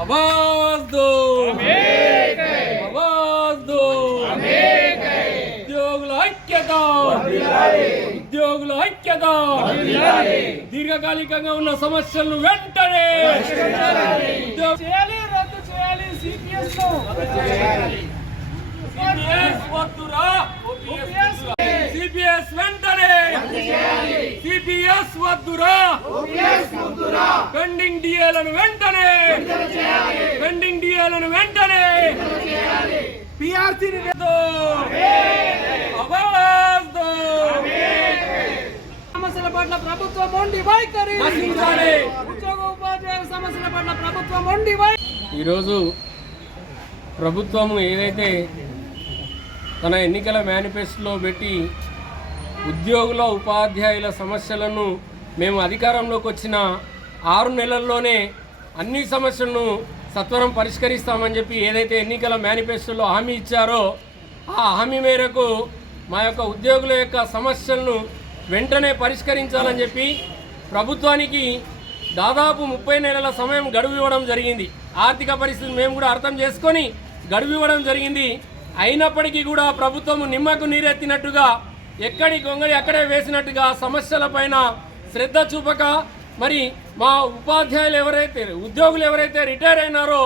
आवाज दो, आवाज दो, उद्योगुల ఐక్యత, ఉద్యోగుల ఐక్యత, దీర్ఘకాలికంగా ఉన్న సమస్యలను వెంటనే చేయాలి, రద్దు చేయాలి. సిపిఎస్ వద్దురా, సిపిఎస్ వెంటనే, సిపిఎస్ వద్దురా, పెండింగ్ డిఏలను వెంటనే, పెండింగ్ డిఏలను వెంటనే, పిఆర్సీ ఆవాజ్ దో, సమస్యల పట్ల ప్రభుత్వం మొండి వైఖరి, నశించాలి. ఉద్యోగ ఉపాధ్యాయుల సమస్యల పట్ల ప్రభుత్వం మొండి వైఖరి. ఈరోజు ప్రభుత్వం ఏదైతే తన ఎన్నికల మేనిఫెస్టోలో పెట్టి ఉద్యోగుల ఉపాధ్యాయుల సమస్యలను మేము అధికారంలోకి వచ్చిన 6 నెలల్లోనే అన్ని సమస్యలను సత్వరం పరిష్కరిస్తామని చెప్పి ఏదైతే ఎన్నికల మేనిఫెస్టోలో హామీ ఇచ్చారో ఆ హామీ మేరకు మా యొక్క ఉద్యోగుల యొక్క సమస్యలను వెంటనే పరిష్కరించాలని చెప్పి ప్రభుత్వానికి దాదాపు 30 నెలల సమయం గడువు ఇవ్వడం జరిగింది. ఆర్థిక పరిస్థితి మేము కూడా అర్థం చేసుకొని గడువు ఇవ్వడం జరిగింది. అయినప్పటికీ కూడా ప్రభుత్వం నిమ్మకు నీరెత్తినట్టుగా ఎక్కడి గొంగళి అక్కడే వేసినట్టుగా సమస్యలపైన శ్రద్ధ చూపక మరి మా ఉపాధ్యాయులు ఎవరైతే ఉద్యోగులు ఎవరైతే రిటైర్ అయినారో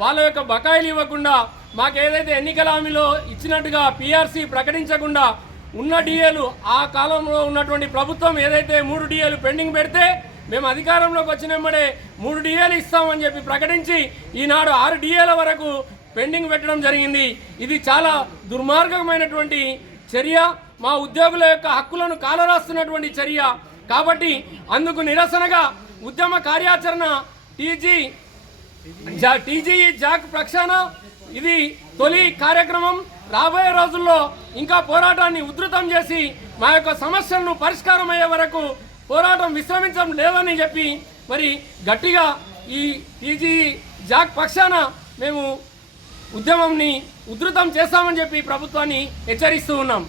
వాళ్ళ యొక్క బకాయిలు ఇవ్వకుండా మాకు ఏదైతే ఎన్నికల హామీలో ఇచ్చినట్టుగా పిఆర్సీ ప్రకటించకుండా ఉన్న డిఏలు ఆ కాలంలో ఉన్నటువంటి ప్రభుత్వం ఏదైతే 3 డిఏలు పెండింగ్ పెడితే మేము అధికారంలోకి వచ్చినప్పుడే 3 డిఏలు ఇస్తామని చెప్పి ప్రకటించి ఈనాడు 6 డిఏల వరకు పెండింగ్ పెట్టడం జరిగింది. ఇది చాలా దుర్మార్గమైనటువంటి చర్య, మా ఉద్యోగుల యొక్క హక్కులను కాలరాస్తున్నటువంటి చర్య. కాబట్టి అందుకు నిరసనగా ఉద్యమ కార్యాచరణ టీజీఈ జాక్ ప్రక్షాళన ఇది తొలి కార్యక్రమం. రాబోయే రోజుల్లో ఇంకా పోరాటాన్ని ఉధృతం చేసి మా యొక్క సమస్యలను పరిష్కారం అయ్యే వరకు పోరాటం విశ్రమించడం లేదని చెప్పి మరి గట్టిగా ఈ టీజీఈ జాక్ పక్షాన మేము ఉద్యమంని ఉధృతం చేస్తామని చెప్పి ప్రభుత్వాన్ని హెచ్చరిస్తూ ఉన్నాం.